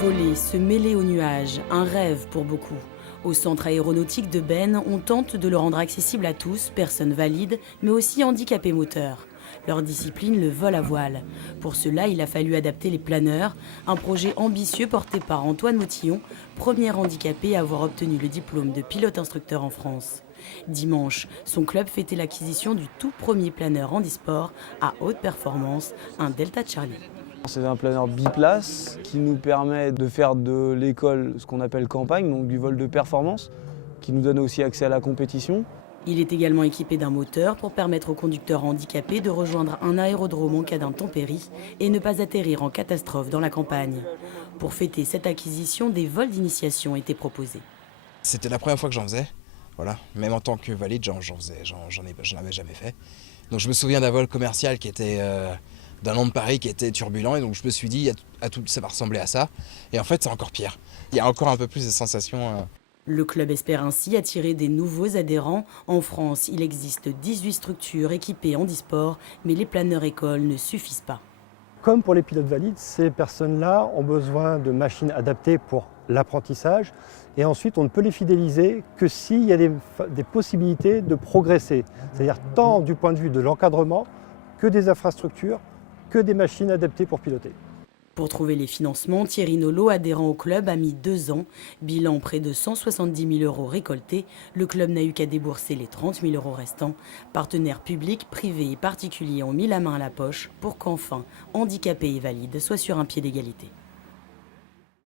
Voler, se mêler aux nuages, un rêve pour beaucoup. Au centre aéronautique de Beynes, on tente de le rendre accessible à tous, personnes valides, mais aussi handicapés moteurs. Leur discipline, le vol à voile. Pour cela, il a fallu adapter les planeurs, un projet ambitieux porté par Antoine Motillon, premier handicapé à avoir obtenu le diplôme de pilote-instructeur en France. Dimanche, son club fêtait l'acquisition du tout premier planeur handisport à haute performance, un Delta Charlie. C'est un planeur biplace qui nous permet de faire de l'école ce qu'on appelle campagne, donc du vol de performance, qui nous donne aussi accès à la compétition. Il est également équipé d'un moteur pour permettre aux conducteurs handicapés de rejoindre un aérodrome en cas d'intempérie et ne pas atterrir en catastrophe dans la campagne. Pour fêter cette acquisition, des vols d'initiation étaient proposés. C'était la première fois que j'en faisais. Voilà. Même en tant que valide, j'en avais jamais fait. Donc je me souviens d'un vol commercial qui était d'un long de Paris qui était turbulent, et donc je me suis dit à tout ça va ressembler à ça. Et en fait c'est encore pire. Il y a encore un peu plus de sensations. Le club espère ainsi attirer des nouveaux adhérents. En France, il existe 18 structures équipées handisport, mais les planeurs écoles ne suffisent pas. Comme pour les pilotes valides, ces personnes-là ont besoin de machines adaptées pour l'apprentissage. Et ensuite, on ne peut les fidéliser que s'il y a des possibilités de progresser. C'est-à-dire tant du point de vue de l'encadrement que des infrastructures, que des machines adaptées pour piloter. Pour trouver les financements, Thierry Nolot, adhérent au club, a mis 2 ans. Bilan près de 170 000 € récoltés. Le club n'a eu qu'à débourser les 30 000 € restants. Partenaires publics, privés et particuliers ont mis la main à la poche pour qu'enfin, handicapés et valides soient sur un pied d'égalité.